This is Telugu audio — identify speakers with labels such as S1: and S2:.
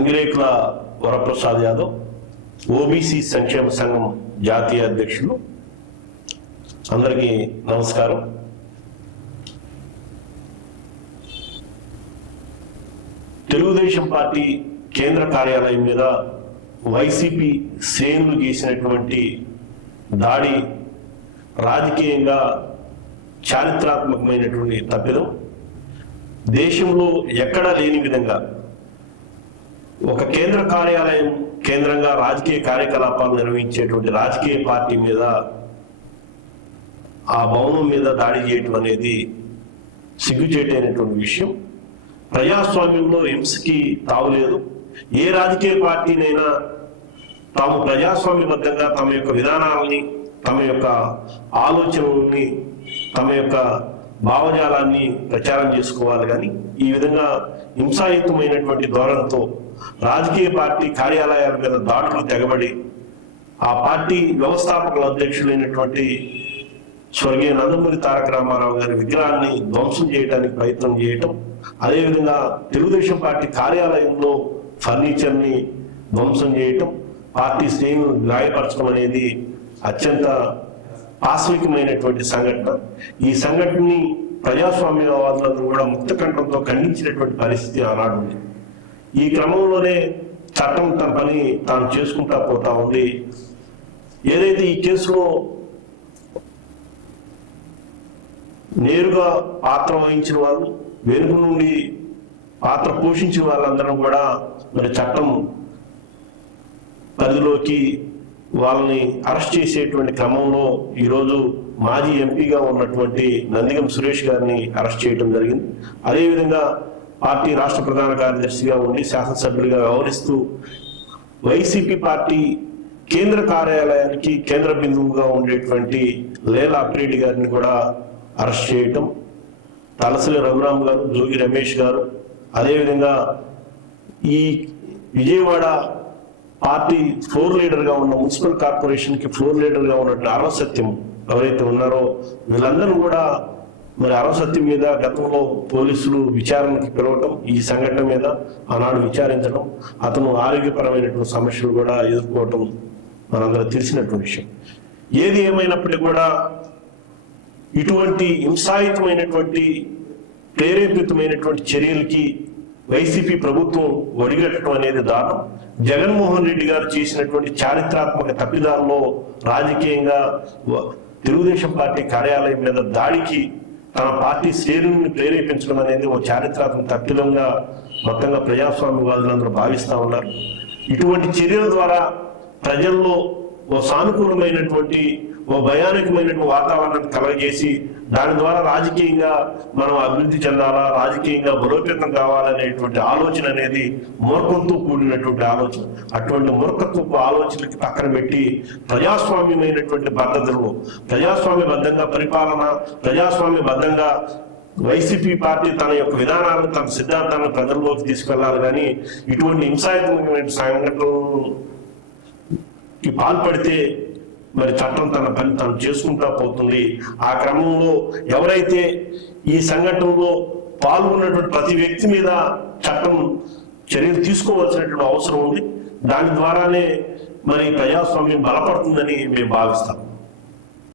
S1: అంగిరేకుల వరప్రసాద్ యాదవ్ ఓబీసీ సంక్షేమ సంఘం జాతీయ అధ్యక్షులు అందరికీ నమస్కారం. తెలుగుదేశం పార్టీ కేంద్ర కార్యాలయం మీద వైసీపీ శ్రేణులు చేసినటువంటి దాడి రాజకీయంగా చారిత్రాత్మకమైనటువంటి తప్పిదం. దేశంలో ఎక్కడా లేని విధంగా ఒక కేంద్ర కార్యాలయం కేంద్రంగా రాజకీయ కార్యకలాపాలు నిర్వహించేటువంటి రాజకీయ పార్టీ మీద ఆ భవనం మీద దాడి చేయటం అనేది సిగ్గుచేటైనటువంటి విషయం. ప్రజాస్వామ్యంలో హింసకి తావులేదు. ఏ రాజకీయ పార్టీనైనా తాము ప్రజాస్వామ్యబద్ధంగా తమ యొక్క విధానాలని తమ యొక్క ఆలోచనల్ని తమ యొక్క భావజాలాన్ని ప్రచారం చేసుకోవాలి. కానీ ఈ విధంగా హింసాయుతమైనటువంటి ధోరణితో రాజకీయ పార్టీ కార్యాలయాల మీద దాడులు తెగబడి ఆ పార్టీ వ్యవస్థాపకుల అధ్యక్షులైనటువంటి స్వర్గీయ నందమూరి తారక రామారావు గారి విగ్రహాన్ని ధ్వంసం చేయడానికి ప్రయత్నం చేయటం అదేవిధంగా తెలుగుదేశం పార్టీ కార్యాలయంలో ఫర్నిచర్ని ధ్వంసం చేయటం పార్టీ శ్రేణులు గాయపరచడం అనేది అత్యంత పాశ్వికమైనటువంటి సంఘటన. ఈ సంఘటనని ప్రజాస్వామ్యవాదులందరూ కూడా ముక్త కంఠంతో ఖండించినటువంటి పరిస్థితి ఆనాడు ఉంది ఈ క్రమంలోనే చట్టం తన పని తాను చేసుకుంటా పోతా ఉంది. ఏదైతే ఈ కేసులో నేరుగా పాత్ర వహించిన వాళ్ళు వెనుక నుండి పాత్ర పోషించిన వాళ్ళందరం కూడా మరి చట్టం పరిధిలోకి వాళ్ళని అరెస్ట్ చేసేటువంటి క్రమంలో ఈరోజు మాజీ ఎంపీగా ఉన్నటువంటి నందిగం సురేష్ గారిని అరెస్ట్ చేయడం జరిగింది. అదేవిధంగా పార్టీ రాష్ట్ర ప్రధాన కార్యదర్శిగా ఉండి శాసనసభ్యుడిగా వ్యవహరిస్తూ వైసీపీ పార్టీ కేంద్ర కార్యాలయానికి కేంద్ర బిందువుగా ఉండేటువంటి లేలా అప్రేడి గారిని కూడా అరెస్ట్ చేయటం తలసలి రఘురామ్ గారు జోగి రమేష్ గారు అదేవిధంగా ఈ విజయవాడ పార్టీ ఫ్లోర్ లీడర్గా ఉన్న మున్సిపల్ కార్పొరేషన్కి ఫ్లోర్ లీడర్గా ఉన్న నారా సత్యం ఎవరైతే ఉన్నారో వీళ్ళందరూ కూడా మరి అరవసత్యం మీద గతంలో పోలీసులు విచారణకి పిలవటం ఈ సంఘటన మీద ఆనాడు విచారించడం అతను ఆరోగ్యపరమైనటువంటి సమస్యలు కూడా ఎదుర్కోవటం మనందరూ తెలిసినటువంటి విషయం. ఏది ఏమైనప్పటికీ కూడా ఇటువంటి హింసాయుతమైనటువంటి ప్రేరేపితమైనటువంటి చర్యలకి వైసీపీ ప్రభుత్వం ఒడిగట్టడం అనేది దారుణం. జగన్మోహన్ రెడ్డి గారు చేసినటువంటి చారిత్రాత్మక తప్పిదాల్లో రాజకీయంగా తెలుగుదేశం పార్టీ కార్యాలయం మీద దాడికి తన పార్టీ శ్రేణుల్ని ప్రేరేపించడం అనేది ఓ చారిత్రాత్మక తప్పిదంగా మొత్తంగా ప్రజాస్వామ్యవాదులందరూ భావిస్తూ ఉన్నారు. ఇటువంటి చర్యల ద్వారా ప్రజల్లో ఓ సానుకూలమైనటువంటి ఓ భయానకమైనటువంటి వాతావరణాన్ని కలగజేసి దాని ద్వారా రాజకీయంగా మనం అభివృద్ధి చెందాలా రాజకీయంగా బలోపేతం కావాలనేటువంటి ఆలోచన అనేది మూర్ఖంతో కూడినటువంటి ఆలోచన. అటువంటి మూర్ఖత్వపు ఆలోచనకి పక్కన పెట్టి ప్రజాస్వామ్యమైనటువంటి భద్రతలు ప్రజాస్వామ్యబద్ధంగా పరిపాలన ప్రజాస్వామ్యబద్ధంగా వైసీపీ పార్టీ తన యొక్క విధానాలను తన సిద్ధాంతాలను ప్రజల్లోకి తీసుకెళ్ళాలి. కానీ ఇటువంటి హింసాయుతమైన సంఘటనలు పాల్పడితే మరి చట్టం తన పని తను చేసుకుంటా పోతుంది. ఆ క్రమంలో ఎవరైతే ఈ సంఘటనలో పాల్గొన్నటువంటి ప్రతి వ్యక్తి మీద చట్టం చర్యలు తీసుకోవాల్సినటువంటి అవసరం ఉంది దాని ద్వారానే మరి ప్రజాస్వామ్యం బలపడుతుందని మేము భావిస్తాం.